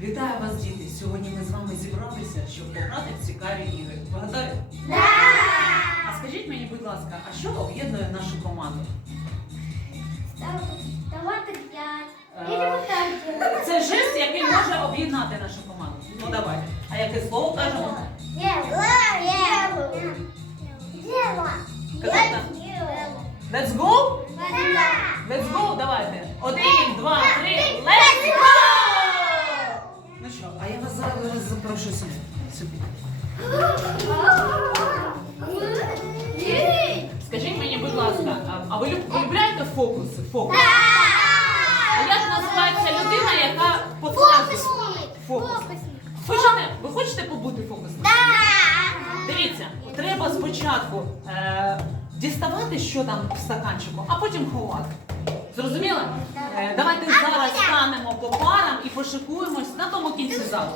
Вітаю вас, діти! Сьогодні ми з вами зібралися, щоб пограти в цікаві ігри. Ви готові? А скажіть мені, будь ласка, а що об'єднує нашу команду? П'ять. Е. Це жест, який може об'єднати нашу команду. Ну давайте. А яке слово кажемо? Let's go? Let's go, давайте. Один, два, три, let's go! Зараз запрошую сюди. Сюди. Скажіть мені, будь ласка, а- ви люб- полюбляєте фокуси? Фокус. А як називається людина, яка показує? Фокус. Хочете, ви хочете побути фокусником? Дивіться, треба спочатку е, діставати, що там в стаканчику, а потім ховати. Зрозуміли? Е, давайте зараз станемо по парам і пошикуємось на тому кінці залу.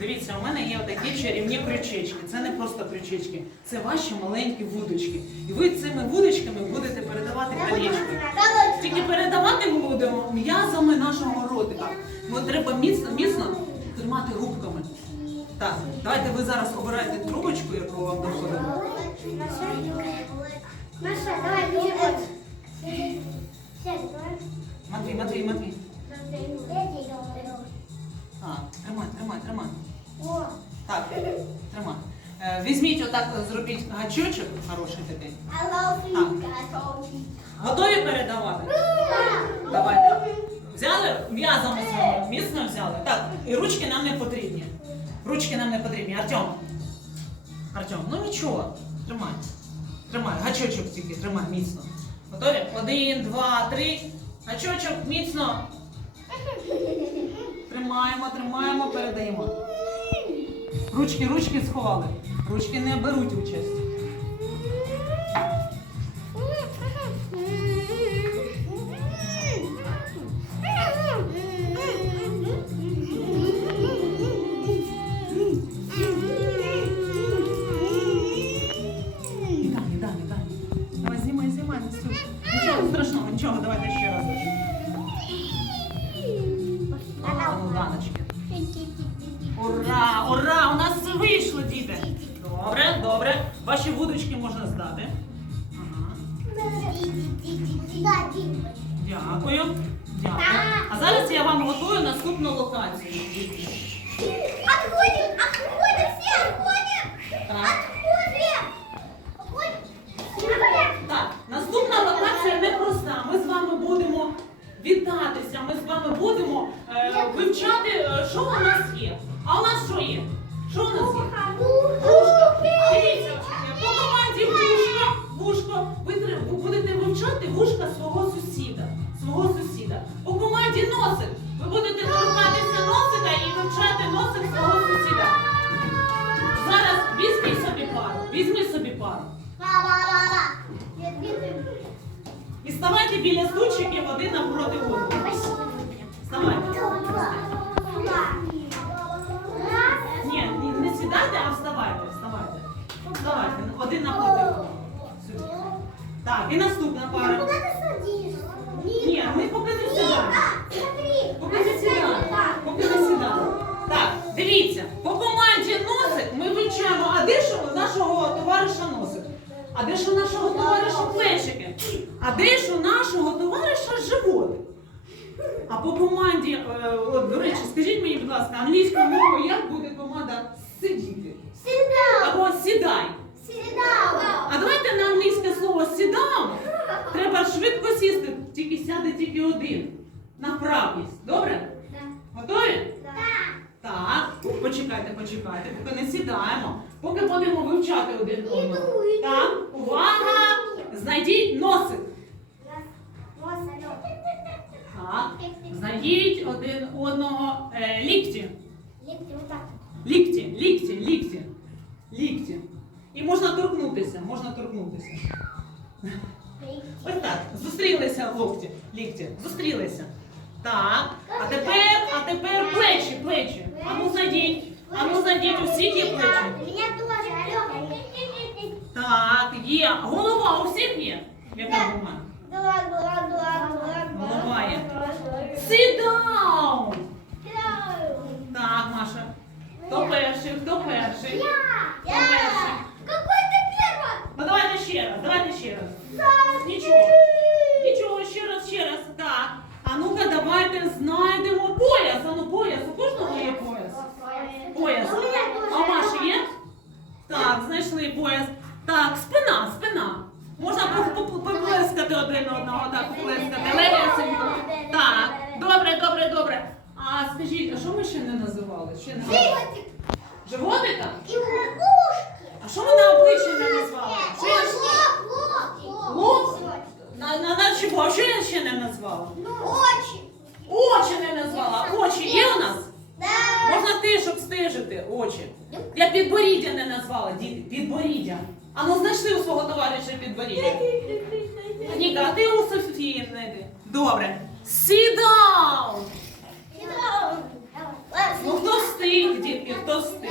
Дивіться, у мене є отакі чарівні крючечки. Це не просто крючечки, це ваші маленькі вудочки. І ви цими вудочками будете передавати колечко. Тільки передавати ми будемо м'язами нашого ротика. Бо треба міцно, міцно тримати губками. Так, давайте ви зараз обираєте трубочку, яку вам давай. Матвій, Матвій, Матвій. А, тримай, тримай, тримай. О, Так, тримай. Е, Візьміть отак, зробіть гачочок хороший такий. Готові передавати? Давайте. Взяли своїми, міцно взяли. Так, і ручки нам не потрібні. Ручки нам не потрібні. Артем. Артем, ну нічого. Тримай. Тримай. Гачочок тільки, тримай міцно. Готові? Один, два, три. Гачочок міцно. Тримаємо, тримаємо, передаємо. Ручки, ручки сховали. Ручки не беруть участь. Нічого страшного, нічого, давайте ще раз. Ура! Ура! У нас все вийшло, діти! Добре, добре. Ваші вудочки можна здати. Дякую. Дякую. А зараз я вам готую наступну локацію. Отходим, отходим, все отходим! Так. Отходим! Отходим! Так, наступна локація непроста. Ми з вами будемо вітатися, ми з вами будемо е, вивчати, е, що у нас є. А у нас що є? Що у нас є? Вушко. Дивіться, по команді вушко, вушко. Ви будете вивчати вушка свого сусіда. Свого сусіда. По команді носик. По команді носик ми вивчаємо, а де ж у нашого товариша носик? А де ж у нашого товариша плечики? А де ж у нашого товариша животик? А по команді, е, от, до речі, скажіть мені, будь ласка, англійською мовою як буде команда сидіти? Сюда. Або сідай. Сюда. А давайте на англійське слово down. Треба швидко сісти, тільки сяде тільки один. На правість. Добре? Готові? Почекайте, почекайте, поки не сідаємо. Поки будемо вивчати один одного. Іду. Так, увага! Знайдіть носик. Так, знайдіть один одного е, лікті. Лікті, лікті, лікті. Лікті. І можна торкнутися, можна торкнутися. Ось так, зустрілися локті, лікті, зустрілися. Так, а тепер, а тепер плечі, плечі. А ну знайдіть, а ну знайдіть, усі є плечі. Меня тоже. Так, є. Голова у всіх є? Яка голова? Голова є. Sit down! Так, Маша. Хто перший, хто перший? Очі. Я підборіддя не назвала, діти. Підборіддя. А ну знайшли у свого товариша підборіддя. Ніка, а ти у Софії знайди. Добре. Sit down. Ну хто встиг, дітки, хто встиг?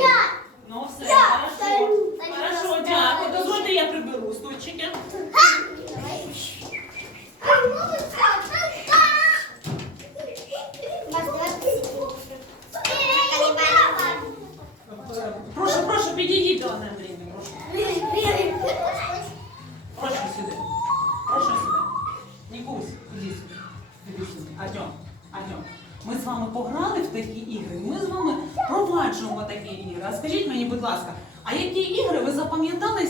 Ну все, хорошо. Хорошо, дякую. Дозвольте я приберу стульчики. Прошу. Прошу сюди. Прошу сюди. Нікусь, іди сюди. Іди сюди. Артем, Артем. Ми з вами пограли в такі ігри. Ми з вами проваджуємо такі ігри. А скажіть мені, будь ласка, а які ігри ви запам'ятали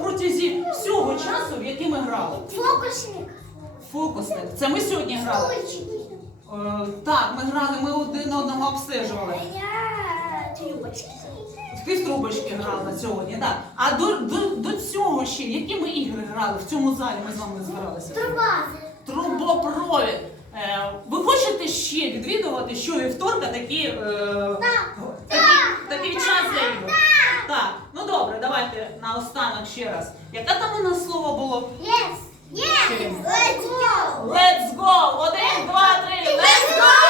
протязі всього часу, в які ми грали? Фокусник. Фокусник. Це ми сьогодні грали. Е, так, ми грали, ми один одного обстежували. Ти в трубочки грала сьогодні, так. А до, до, до цього ще, які ми ігри грали в цьому залі, ми з вами збиралися? Труба! Трубопровід. Е, ви хочете ще відвідувати щовівторка такі, е, такі, такі час. ігри? Так. Ну добре, давайте на останок ще раз. Яке там у нас слово було? Yes. Yes. Let's go. Let's go. Один, два, три. Let's go.